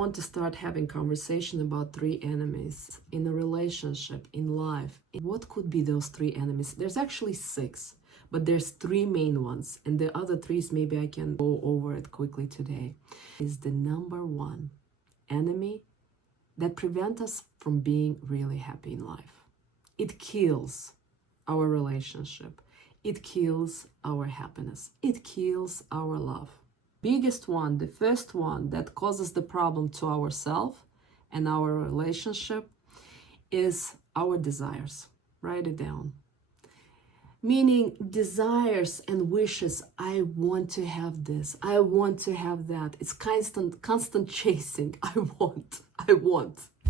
I want to start having conversation about three enemies in a relationship, in life. What could be those three enemies? There's actually six, but there's three main ones, and the other threes maybe I can go over it quickly today. Is the number one enemy that prevent us from being really happy in life. It kills our relationship. It kills our happiness. It kills our love. Biggest one, the first one that causes the problem to ourselves and our relationship is our desires. Write it down. Meaning desires and wishes. I want to have this. I want to have that. It's constant chasing. I want.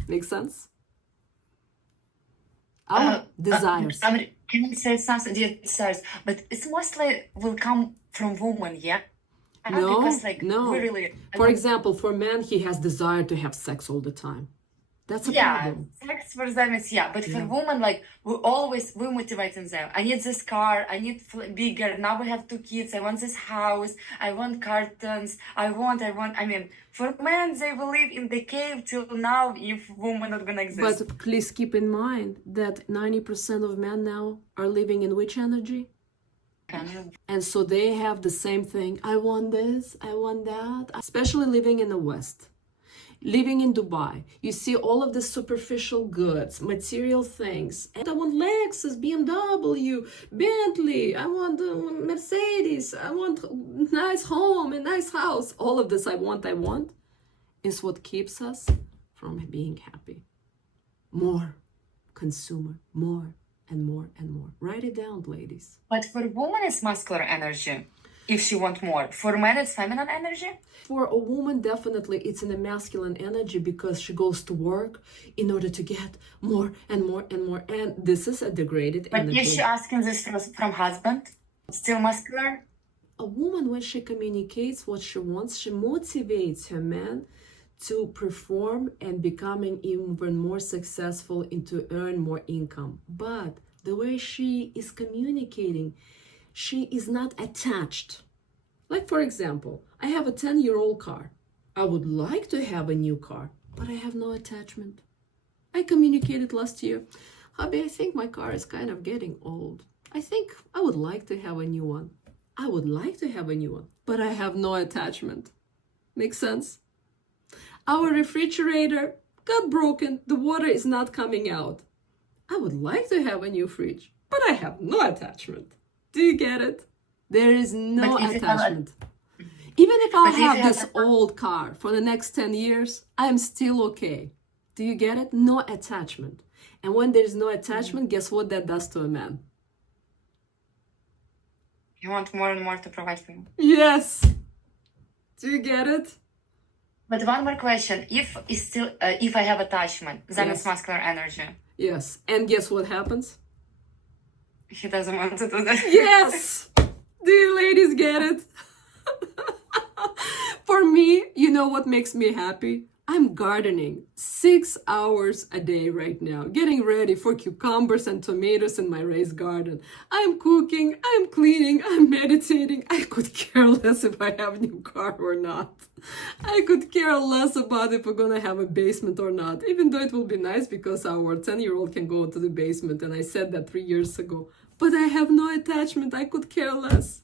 Make sense? Our desires. Can you say something? Desires, but it's mostly will come from woman, yeah. No, Because, no. we really. For example, for men, he has desire to have sex all the time. That's a problem. Sex for them is but for Yeah. women, we're motivating them. I need this car. I need bigger. Now we have 2 kids. I want this house. I want curtains. I want. I mean, for men, they will live in the cave till now if women not gonna exist. But please keep in mind that 90% of men now are living in which energy? And so they have the same thing. I want this, I want that. Especially living in the West. Living in Dubai, you see all of the superficial goods, material things. And I want Lexus, BMW, Bentley, I want Mercedes, I want a nice home, a nice house. All of this I want, is what keeps us from being happy. More consumer, more and more and more. Write it down, ladies. But for woman, it's muscular energy. If she want more. For men, it's feminine energy. For a woman, definitely it's in a masculine energy because she goes to work in order to get more and more and more. And this is a degraded But energy. if she asking this from husband, still muscular? A woman, when she communicates what she wants, she motivates her man to perform and becoming even more successful and to earn more income. But the way she is communicating, she is not attached. Like, for example, I have a 10-year-old car. I would like to have a new car, but I have no attachment. I communicated last year, hubby, I think my car is kind of getting old. I think I would like to have a new one. I would like to have a new one, but I have no attachment. Make sense? Our refrigerator got broken. The water is not coming out. I would like to have a new fridge, but I have no attachment. Do you get it? There is no attachment. Even if I have this old car for the next 10 years, I'm still okay. Do you get it? No attachment. And when there's no attachment, guess what that does to a man? You want more and more to provide for you. Yes. Do you get it? But one more question. If I have attachment, then Yes. it's muscular energy. Yes. And guess what happens? He doesn't want to do that. Yes! Do you ladies get it? For me, you know what makes me happy? I'm gardening 6 hours a day right now, getting ready for cucumbers and tomatoes in my raised garden. I'm cooking, I'm cleaning, I'm meditating. I could care less if I have a new car or not. I could care less about if we're gonna have a basement or not, even though it will be nice because our 10-year-old can go into the basement, and I said that 3 years ago. But I have no attachment, I could care less.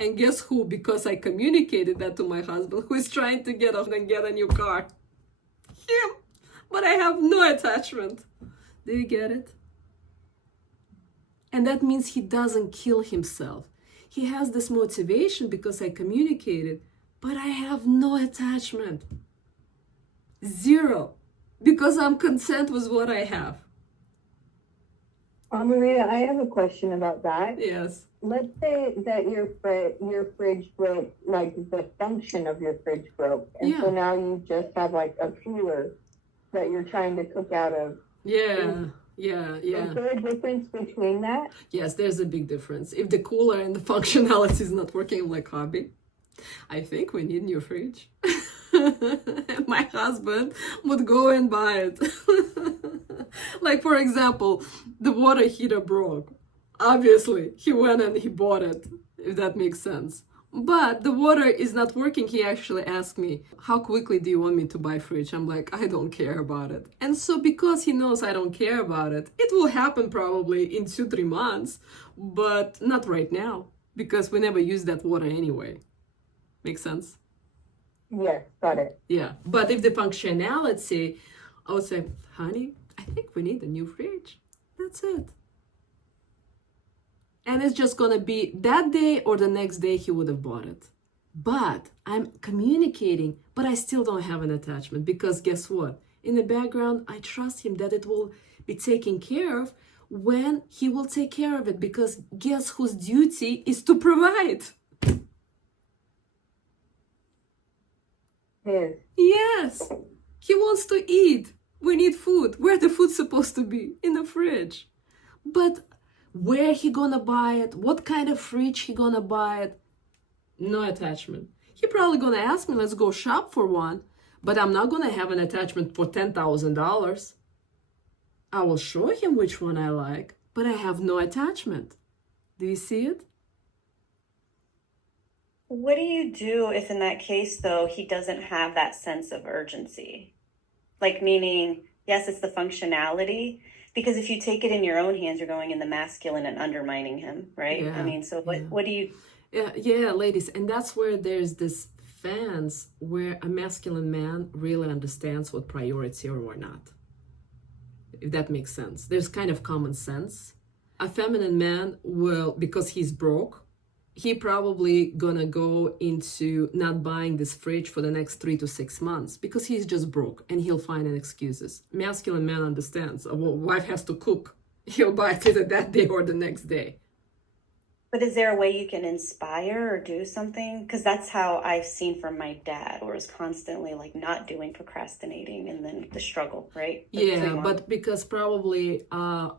And guess who? Because I communicated that to my husband, who is trying to get off and get a new car. Him. But I have no attachment. Do you get it? And that means he doesn't kill himself. He has this motivation because I communicated, but I have no attachment. Zero. Because I'm content with what I have. Maria, I have a question about that. Yes. Let's say that your fridge broke, like the function of your fridge broke, and so now you just have like a cooler that you're trying to cook out of. Yeah. Is there a difference between that? Yes, there's a big difference. If the cooler and the functionality is not working like hobby, I think we need new fridge. My husband would go and buy it. Like, for example, the water heater broke. Obviously, he went and he bought it, if that makes sense. But the water is not working. He actually asked me, how quickly do you want me to buy fridge? I'm like, I don't care about it. And so because he knows I don't care about it, it will happen probably in 2-3 months, but not right now because we never use that water anyway. Make sense? Yes, got it. Yeah. But if the functionality, I would say, honey, I think we need a new fridge. That's it. And it's just gonna be that day or the next day he would have bought it. But I'm communicating, but I still don't have an attachment because guess what? In the background, I trust him that it will be taken care of when he will take care of it because guess whose duty is to provide? His. Yes, he wants to eat. We need food. Where the food supposed to be? In the fridge. But where he gonna buy it? What kind of fridge he gonna buy it? No attachment. He probably gonna ask me, let's go shop for one. But I'm not gonna have an attachment for $10,000. I will show him which one I like, but I have no attachment. Do you see it? What do you do if in that case, though, he doesn't have that sense of urgency? Like, meaning, yes, it's the functionality, because if you take it in your own hands, you're going in the masculine and undermining him, right? Yeah, I mean, so yeah. what do you, Yeah, ladies, and that's where there's this fence where a masculine man really understands what priority or not. If that makes sense. There's kind of common sense. A feminine man will, because he's broke, he probably gonna go into not buying this fridge for the next 3 to 6 months because he's just broke and he'll find an excuses. Masculine man understands, well, wife has to cook. He'll buy it either that day or the next day. but is there a way you can inspire or do something? Because that's how I've seen from my dad, where it's constantly like not doing, procrastinating, and then the struggle, right? The Yeah, 3 months. but because probably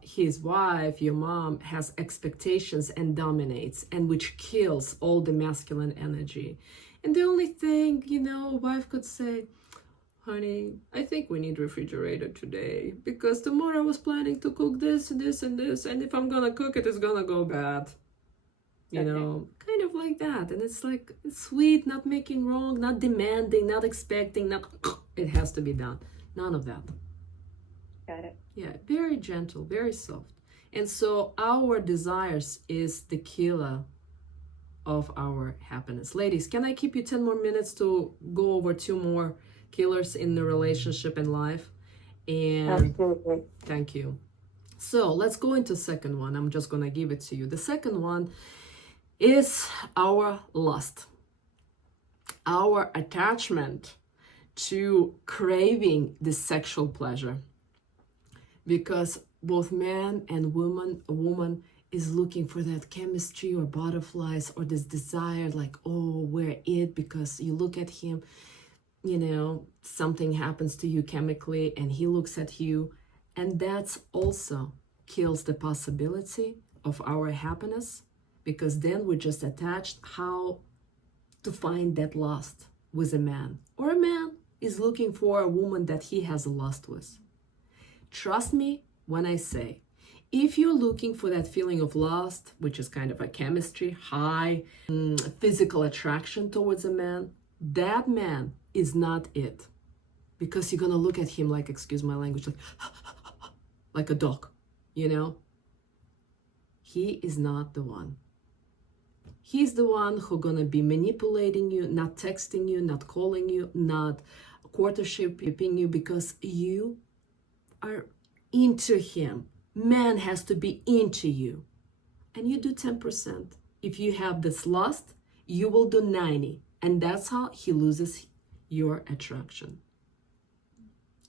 his wife, your mom, has expectations and dominates, and which kills all the masculine energy. And the only thing, wife could say, honey, I think we need refrigerator today because tomorrow I was planning to cook this, this, and this, and if I'm gonna cook it, it's gonna go bad. Kind of like that. And it's like sweet, not making wrong, not demanding, not expecting, not it has to be done. None of that. Got it. Yeah, very gentle, very soft. And so our desires is the killer of our happiness. Ladies, can I keep you 10 more minutes to go over 2 more killers in the relationship and life? And Absolutely. thank you. So let's go into second one. I'm just gonna give it to you. The second one is our lust, our attachment to craving this sexual pleasure. Because both man and woman is looking for that chemistry or butterflies or this desire, like, oh, we're it, because you look at him, something happens to you chemically and he looks at you. And that's also kills the possibility of our happiness, because then we're just attached how to find that lust with a man. Or a man is looking for a woman that he has a lust with. Trust me when I say, if you're looking for that feeling of lust, which is kind of a chemistry, high, physical attraction towards a man, that man is not it. Because you're gonna look at him like, excuse my language, like a dog, He is not the one. He's the one who's gonna be manipulating you, not texting you, not calling you, not courtshiping you, because you are into him. Man has to be into you. And you do 10%. If you have this lust, you will do 90%. And that's how he loses your attraction.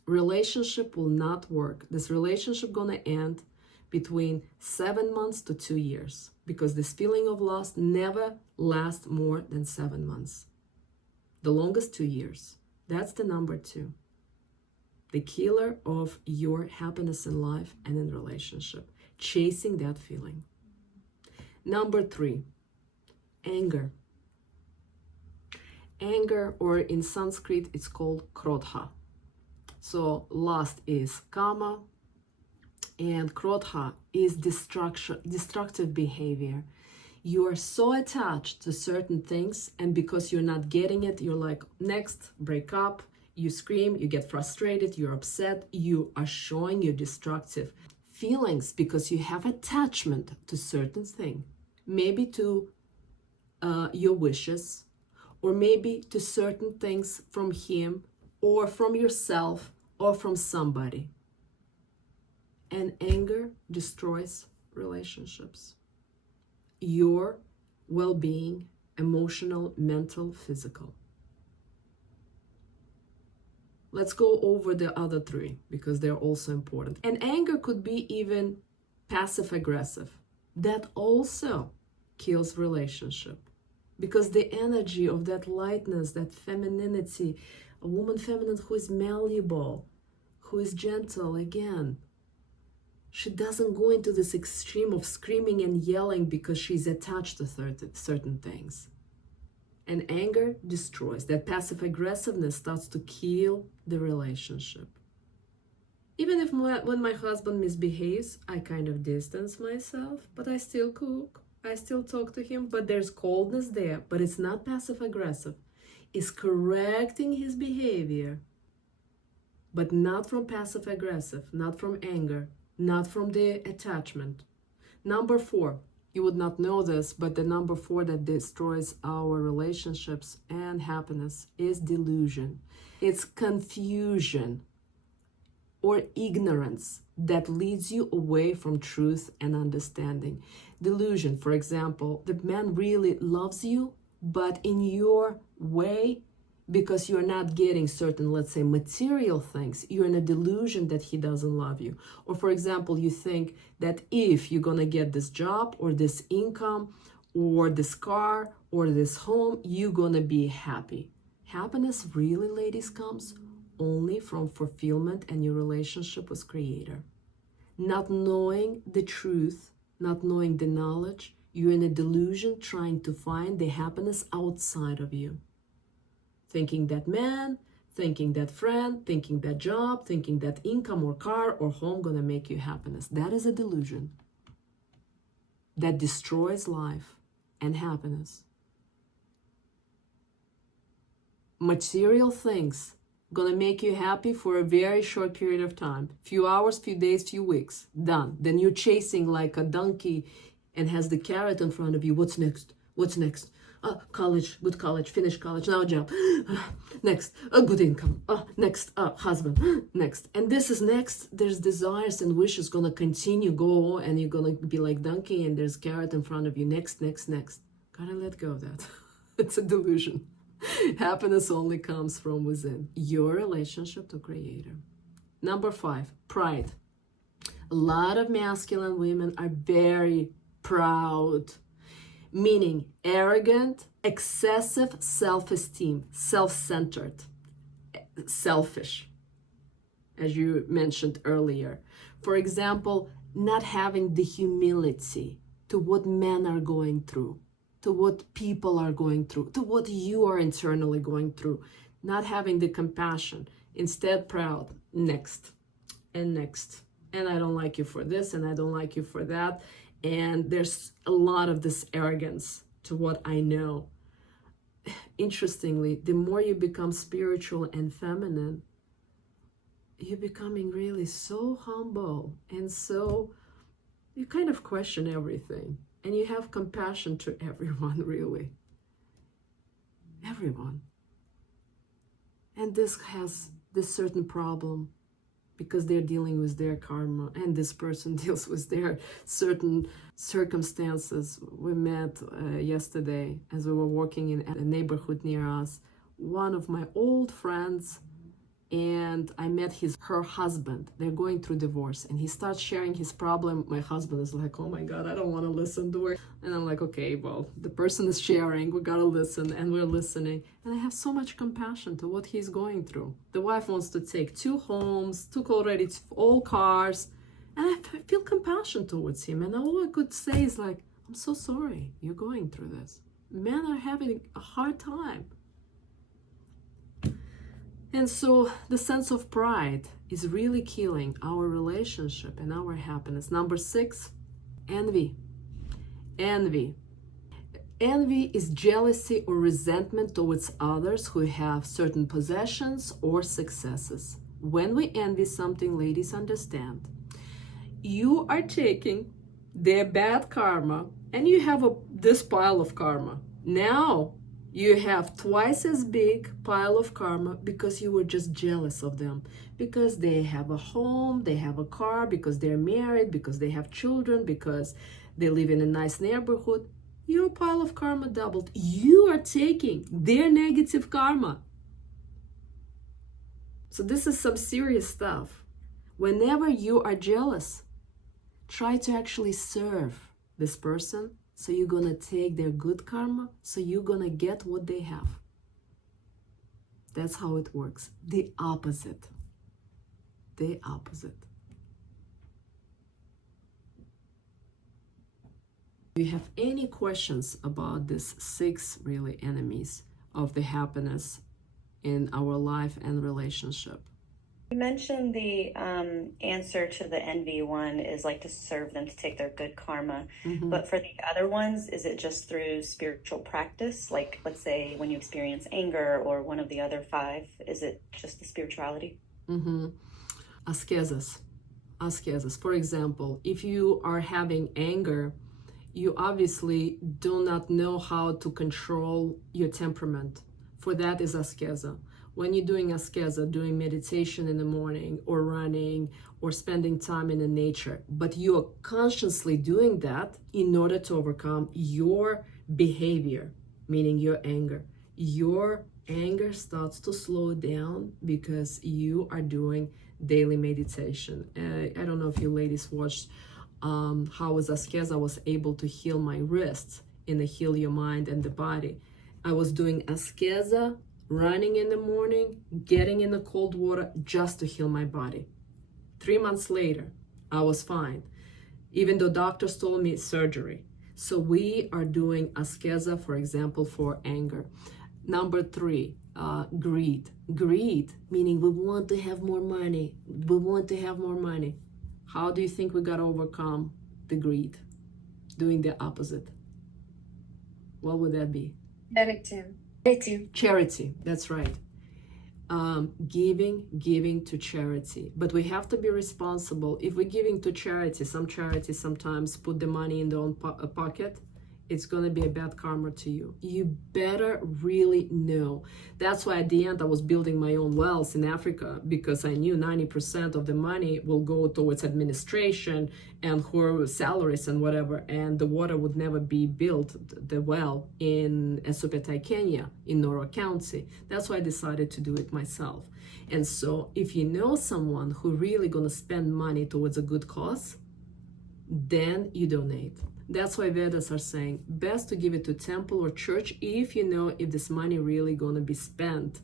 Relationship will not work. This relationship gonna end between 7 months to 2 years, because this feeling of lust never lasts more than 7 months. The longest 2 years. That's the number 2. The killer of your happiness in life and in relationship. Chasing that feeling. Number 3, anger. Anger, or in Sanskrit, it's called krodha. So lust is kama, and krodha is destructive behavior. You are so attached to certain things, and because you're not getting it, you're like, next, break up, you scream, you get frustrated, you're upset, you are showing your destructive feelings because you have attachment to certain thing, maybe to your wishes, or maybe to certain things from him, or from yourself, or from somebody. And anger destroys relationships. Your well-being, emotional, mental, physical. Let's go over the other three because they're also important. And anger could be even passive-aggressive. That also kills relationship. Because the energy of that lightness, that femininity, a woman feminine who is malleable, who is gentle, again, she doesn't go into this extreme of screaming and yelling because she's attached to certain things. And anger destroys. That passive aggressiveness starts to kill the relationship. Even if when my husband misbehaves, I kind of distance myself, but I still cook. I still talk to him, but there's coldness there. But it's not passive aggressive. It's correcting his behavior, but not from passive aggressive, not from anger, not from the attachment. Number 4, you would not know this, but the number 4 that destroys our relationships and happiness is delusion. It's confusion or ignorance that leads you away from truth and understanding. Delusion, for example, the man really loves you, but in your way, because you're not getting certain, let's say, material things, you're in a delusion that he doesn't love you. Or for example, you think that if you're gonna get this job or this income or this car or this home, you're gonna be happy. Happiness really, ladies, comes only from fulfillment and your relationship with Creator. Not knowing the truth, not knowing the knowledge, you're in a delusion trying to find the happiness outside of you. Thinking that man, thinking that friend, thinking that job, thinking that income or car or home gonna make you happiness. That is a delusion that destroys life and happiness. Material things gonna make you happy for a very short period of time. Few hours, few days, few weeks, done. Then you're chasing like a donkey and has the carrot in front of you. What's next? What's next? College, good college, finish college, now a job. Next, a good income. Next, husband. Next. And this is next. There's desires and wishes gonna continue, go, and you're gonna be like donkey and there's carrot in front of you. Next, next, next. Gotta let go of that. It's a delusion. Happiness only comes from within. Your relationship to Creator. Number 5, pride. A lot of masculine women are very proud, meaning arrogant, excessive self-esteem, self-centered, selfish, as you mentioned earlier. For example, not having the humility to what men are going through, to what people are going through, to what you are internally going through, not having the compassion, instead proud, next, and next. And I don't like you for this, and I don't like you for that. And there's a lot of this arrogance to what I know. Interestingly, the more you become spiritual and feminine, you're becoming really so humble and so, you kind of question everything. And you have compassion to everyone, really. Everyone. And this has this certain problem because they're dealing with their karma, and this person deals with their certain circumstances. We met yesterday as we were walking in a neighborhood near us. One of my old friends, and I met her husband. They're going through divorce, and he starts sharing his problem. My husband is like, oh my God, I don't want to listen to her. And I'm like, okay, well, the person is sharing, we gotta listen, and we're listening. And I have so much compassion to what he's going through. The wife wants to take 2 homes, took already all cars, and I feel compassion towards him. And all I could say is like, I'm so sorry you're going through this. Men are having a hard time. And so the sense of pride is really killing our relationship and our happiness. Number 6, envy. Envy. Envy is jealousy or resentment towards others who have certain possessions or successes. When we envy something, ladies, understand, you are taking their bad karma and you have this pile of karma. Now you have twice as big pile of karma because you were just jealous of them, because they have a home, they have a car, because they're married, because they have children, because they live in a nice neighborhood. Your pile of karma doubled. You are taking their negative karma. So this is some serious stuff. Whenever you are jealous, try to actually serve this person. So you're gonna take their good karma, so you're gonna get what they have. That's how it works. The opposite. The opposite. Do you have any questions about these 6 really enemies of the happiness in our life and relationship? You mentioned the answer to the envy one is like to serve them, to take their good karma. But for the other ones, is it just through spiritual practice? Like, let's say when you experience anger or one of the other 5, is it just the spirituality? Ascesis. For example, if you are having anger, you obviously do not know how to control your temperament. For that is ascesa. When you're doing ascesa, doing meditation in the morning or running or spending time in the nature, but you are consciously doing that in order to overcome your behavior, meaning your anger. Your anger starts to slow down because you are doing daily meditation. I don't know if you ladies watched how with ascesa I was able to heal my wrists in the Heal Your Mind and the Body. I was doing ascesa, running in the morning, getting in the cold water just to heal my body. 3 months later, I was fine, even though doctors told me surgery. So we are doing ascesa, for example, for anger. Number 3, greed. Greed, meaning we want to have more money. We want to have more money. How do you think we got to overcome the greed? Doing the opposite. What would that be? Charity, that's right. Giving to charity. But we have to be responsible. If we're giving to charity, some charities sometimes put the money in their own pocket. It's going to be a bad karma to you. You better really know. That's why at the end I was building my own wells in Africa, because I knew 90% of the money will go towards administration and her salaries and whatever, and the water would never be built, the well in Esupetai, Kenya, in Noro County. That's why I decided to do it myself. And so if you know someone who really going to spend money towards a good cause, then you donate. That's why Vedas are saying best to give it to temple or church if you know if this money really gonna be spent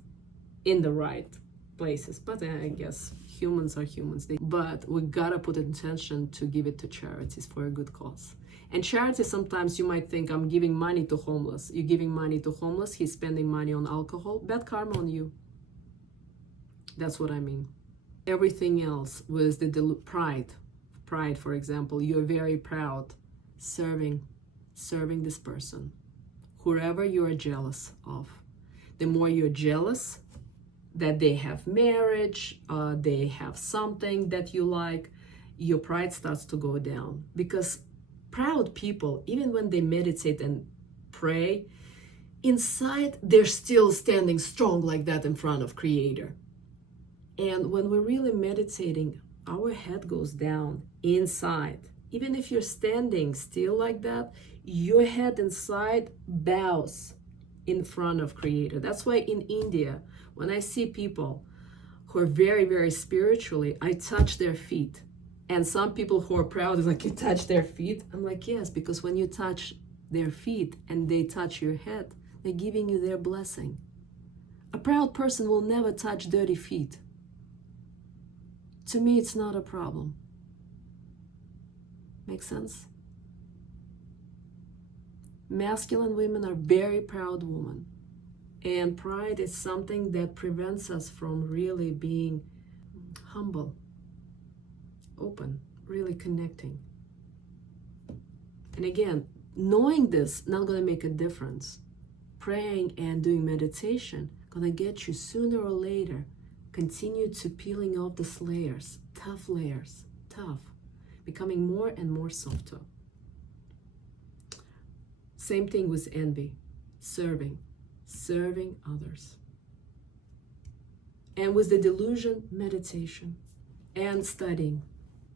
in the right places. But I guess humans are humans. But we gotta put intention to give it to charities for a good cause. And charity, sometimes you might think I'm giving money to homeless. You're giving money to homeless, he's spending money on alcohol. Bad karma on you. That's what I mean. Everything else was the pride. Pride, for example, you're very proud. Serving this person, whoever you are jealous of. The more you're jealous that they have marriage, they have something that you like, your pride starts to go down. Because proud people, even when they meditate and pray, inside they're still standing strong like that in front of Creator. And when we're really meditating, our head goes down inside. Even if you're standing still like that, your head inside bows in front of Creator. That's why in India, when I see people who are very, very spiritually, I touch their feet. And some people who are proud is like, you touch their feet? I'm like, yes, because when you touch their feet and they touch your head, they're giving you their blessing. A proud person will never touch dirty feet. To me, it's not a problem. Makes sense? Masculine women are very proud women. And pride is something that prevents us from really being humble, open, really connecting. And again, Knowing this not going to make a difference. Praying and doing meditation going to get you sooner or later continue to peeling off these layers, tough, becoming more and more softer. Same thing with envy, serving others. And with the delusion, meditation and studying,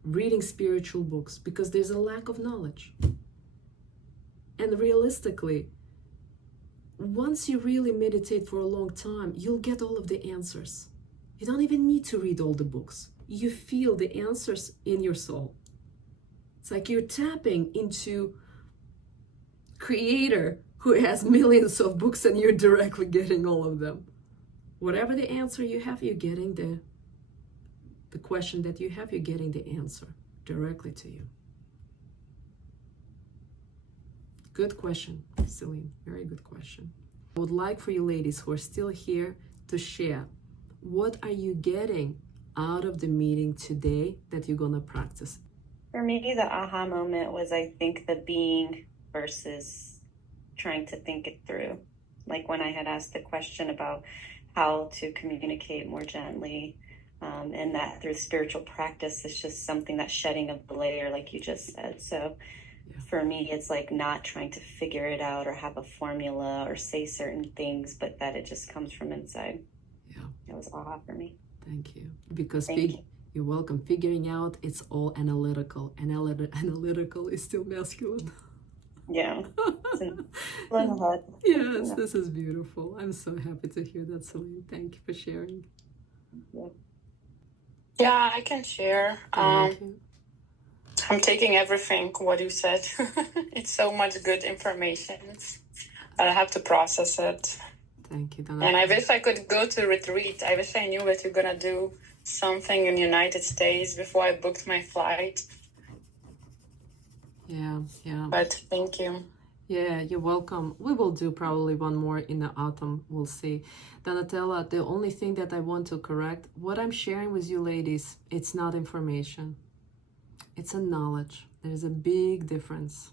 reading spiritual books, because there's a lack of knowledge. And realistically, once you really meditate for a long time, you'll get all of the answers. You don't even need to read all the books. You feel the answers in your soul. It's like you're tapping into Creator who has millions of books and you're directly getting all of them. Whatever the answer you have, you're getting the question that you have, you're getting the answer directly to you. Good question, Celine. Very good question. I would like for you ladies who are still here to share, what are you getting out of the meeting today that you're going to practice? For me, the aha moment was, I think, the being versus trying to think it through. Like when I had asked the question about how to communicate more gently, and that through spiritual practice, it's just something, that shedding of the layer, like you just said. So for me, it's like not trying to figure it out or have a formula or say certain things, but that it just comes from inside. Yeah. It was aha for me. Thank you. Because Thank you. You're welcome. Figuring out, it's all analytical. Analytical is still masculine. Yeah. Yes, this is beautiful. I'm so happy to hear that, Celine. Thank you for sharing. Yeah, I can share. Thank you. I'm taking everything what you said. It's so much good information. I have to process it. Thank you, Donna. And I wish I could go to retreat. I wish I knew that you're gonna do something in the United States before I booked my flight. Yeah. But thank you. Yeah, you're welcome. We will do probably one more in the autumn. We'll see. Donatella, the only thing that I want to correct, what I'm sharing with you ladies, it's not information. It's a knowledge. There's a big difference.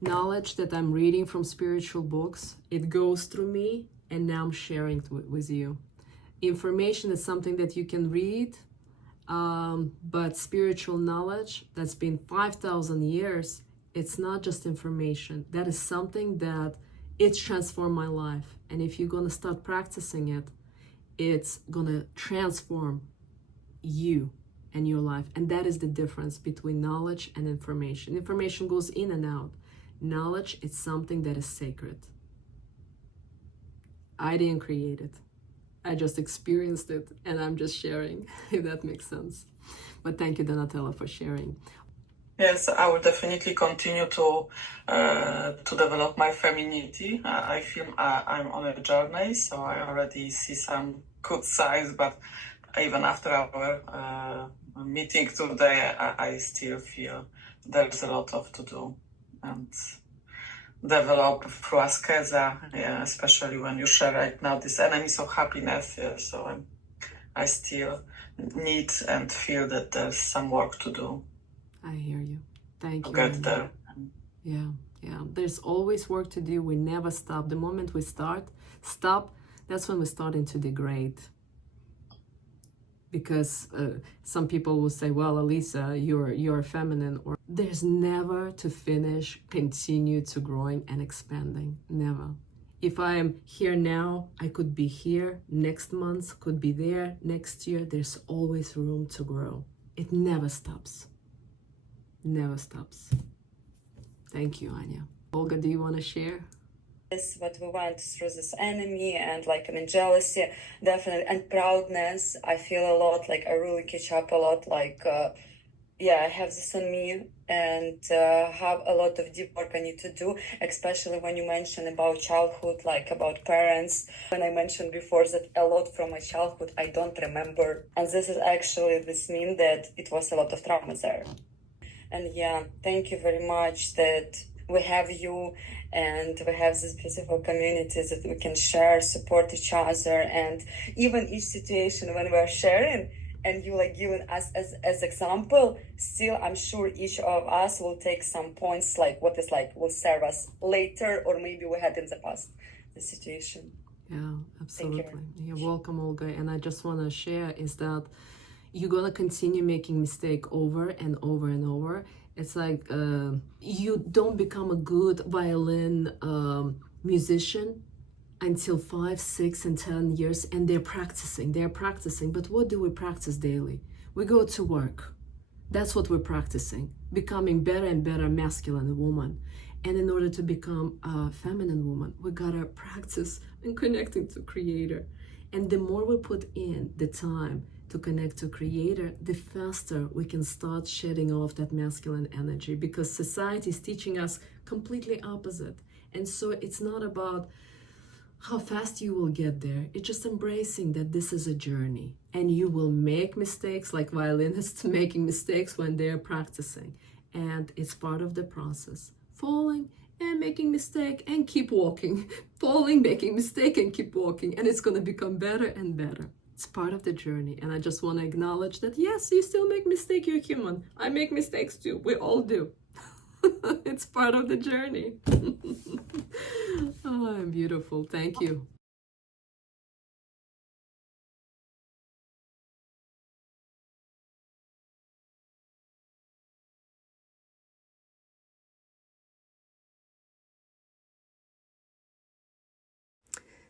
Knowledge that I'm reading from spiritual books, it goes through me, and now I'm sharing it with you. Information is something that you can read, but spiritual knowledge that's been 5,000 years, it's not just information. That is something that it's transformed my life. And if you're going to start practicing it, it's going to transform you and your life. And that is the difference between knowledge and information. Information goes in and out. Knowledge is something that is sacred. I didn't create it. I just experienced it, and I'm just sharing, if that makes sense. But thank you, Donatella, for sharing. Yes, I will definitely continue to develop my femininity. I feel I'm on a journey, so I already see some good signs, but even after our meeting today, I still feel there's a lot of to do and develop through Askeza, especially when you share right now these enemies of happiness. So I still need and feel that there's some work to do. I hear you. Thank you. Get there. Yeah. There's always work to do. We never stop. The moment we stop, that's when we're starting to degrade. Because some people will say, well, Elisa, you're feminine. Or there's never to finish, continue to growing and expanding. Never. If I am here now, I could be here next month, could be there next year. There's always room to grow. It never stops. Never stops. Thank you, Anya. Olga, do you want to share? This what we went through, this enemy and jealousy, definitely, and proudness. I feel a lot, I really catch up a lot, I have this on me, and have a lot of deep work I need to do, especially when you mentioned about childhood, about parents. When I mentioned before that a lot from my childhood I don't remember, and this means that it was a lot of trauma there. And thank you very much that we have you and we have this beautiful community that we can share, support each other, and even each situation when we're sharing, and you like giving us as example, still I'm sure each of us will take some points like what is like will serve us later, or maybe we had in the past the situation. Yeah, absolutely. very You're welcome, Olga. And I just want to share is that you're gonna continue making mistake over and over and over. It's like you don't become a good violin musician until 5, 6, and 10 years, and they're practicing. But what do we practice daily? We go to work. That's what we're practicing, becoming better and better masculine woman. And in order to become a feminine woman, we gotta practice and connecting to Creator. And the more we put in the time to connect to Creator, the faster we can start shedding off that masculine energy, because society is teaching us completely opposite. And so it's not about how fast you will get there. It's just embracing that this is a journey, and you will make mistakes, like violinists making mistakes when they're practicing. And it's part of the process. Falling and making mistake and keep walking. Falling, making mistake and keep walking. And it's going to become better and better. It's part of the journey. And I just want to acknowledge that, yes, you still make mistake. You're human. I make mistakes too. We all do. It's part of the journey. Oh, I'm beautiful. Thank you.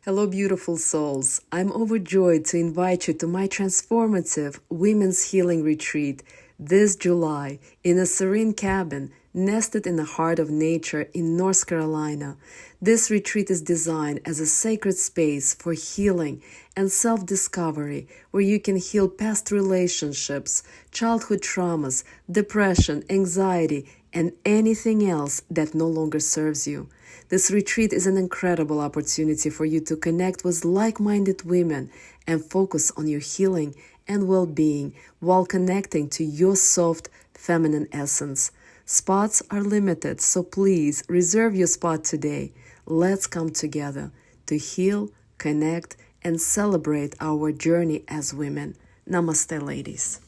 Hello, beautiful souls. I'm overjoyed to invite you to my transformative Women's Healing Retreat this July in a serene cabin nested in the heart of nature in North Carolina. This retreat is designed as a sacred space for healing and self-discovery, where you can heal past relationships, childhood traumas, depression, anxiety, and anything else that no longer serves you. This retreat is an incredible opportunity for you to connect with like-minded women and focus on your healing and well-being while connecting to your soft feminine essence. Spots are limited, so please reserve your spot today. Let's come together to heal, connect, and celebrate our journey as women. Namaste, ladies.